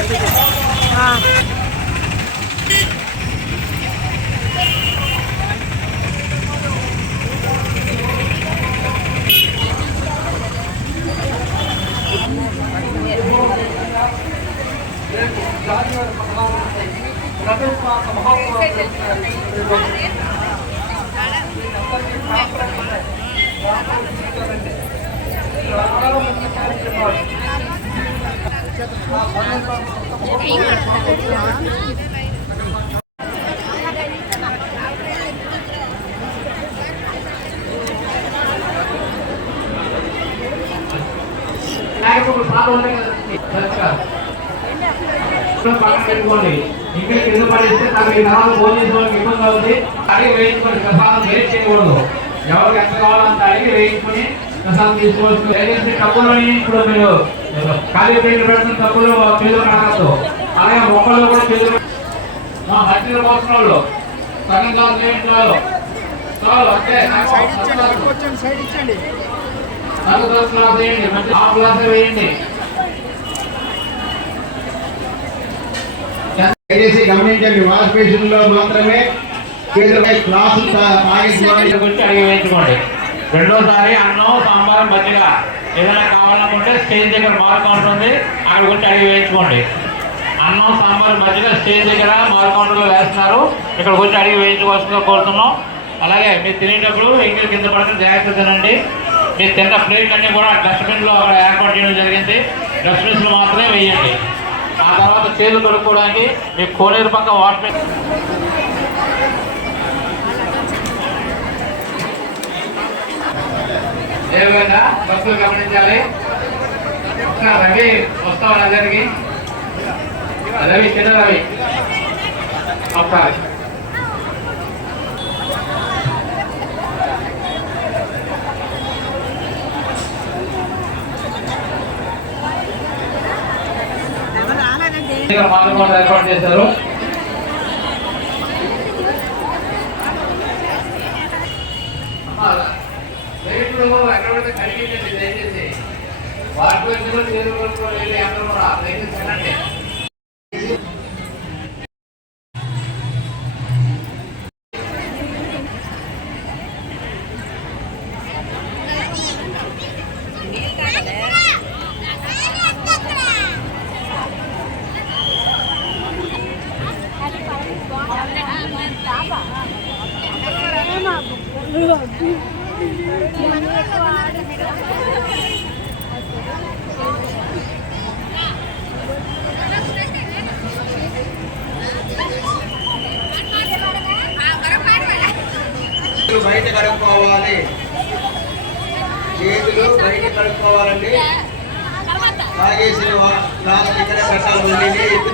à. Thank you. పెట్టుకోండి. ఇంకా కింద పడేస్తే నాకు ఈ నరాలు పోలీసు వాళ్ళకి ఇబ్బంది అడిగి వేయించుకోండి ప్రసాదం వేస్ట్ చేయకూడదు. ఎవరికి ఎంత కావాలో అడిగి వేయించుకుని ప్రసాదం తీసుకోవచ్చు. దయచేసి ఇప్పుడు మీరు ఖాళీ ప్లేట్లు పెడుతున్న తప్పులు చేతులు కడగద్దు అలాగే మొక్కల్లో కూడా చేతులు మా మట్టిలో పోసిన వాళ్ళు సగం కాదు చాలు ఇచ్చండి నాలుగు గ్లాస్ వేయండి. మధ్య హాఫ్ గ్లాస్ వేయండి. దయచేసి గమనించండి వాష్ బేసిన్లో మాత్రమే అడిగి వేయించుకోండి. రెండోసారి అన్నం సాంబార్ మజ్జిగ ఏదైనా కావాలనుకుంటే స్టేజ్ దగ్గర మార్ ఉంటుంది. అక్కడ అక్కడికి అడిగి వేయించుకోండి. అన్నం సాంబార్ మధ్యలో స్టేజ్ దగ్గర మార్ కౌంటర్లో వేస్తున్నారు. ఇక్కడ వచ్చి అడిగి వేయించుకోవాల్సిందిగా కోరుతున్నాం. అలాగే మీరు తినేటప్పుడు ఇంకా కింద పడితే జాగ్రత్త తినండి. మీరు తిన్న ప్లేట్ అన్నీ కూడా డస్ట్బిన్లో అక్కడ ఏర్పాటు చేయడం జరిగింది. డస్ట్బిన్స్లో మాత్రమే వేయండి. ఆ తర్వాత చేతులు కడుక్కోవడానికి మీ కోనేరు పక్క వాటర్ కదా బస్సులు గమనించాలి. రవి వస్తావు అందరికి రవి చిన్న రవి. ఒకసారి పాల్గొనడం ఏర్పాటు చేశారు. రేట్లు కూడా పడితే దయచేసి. వాటి వచ్చి కూడా అందరూ కూడా. దయచేసి బయట కడుక్కోవాలి. చేతులు బయట కడుక్కోవాలండి. తాగేసిన గ్లాసులు ఇక్కడ పెట్టాలి.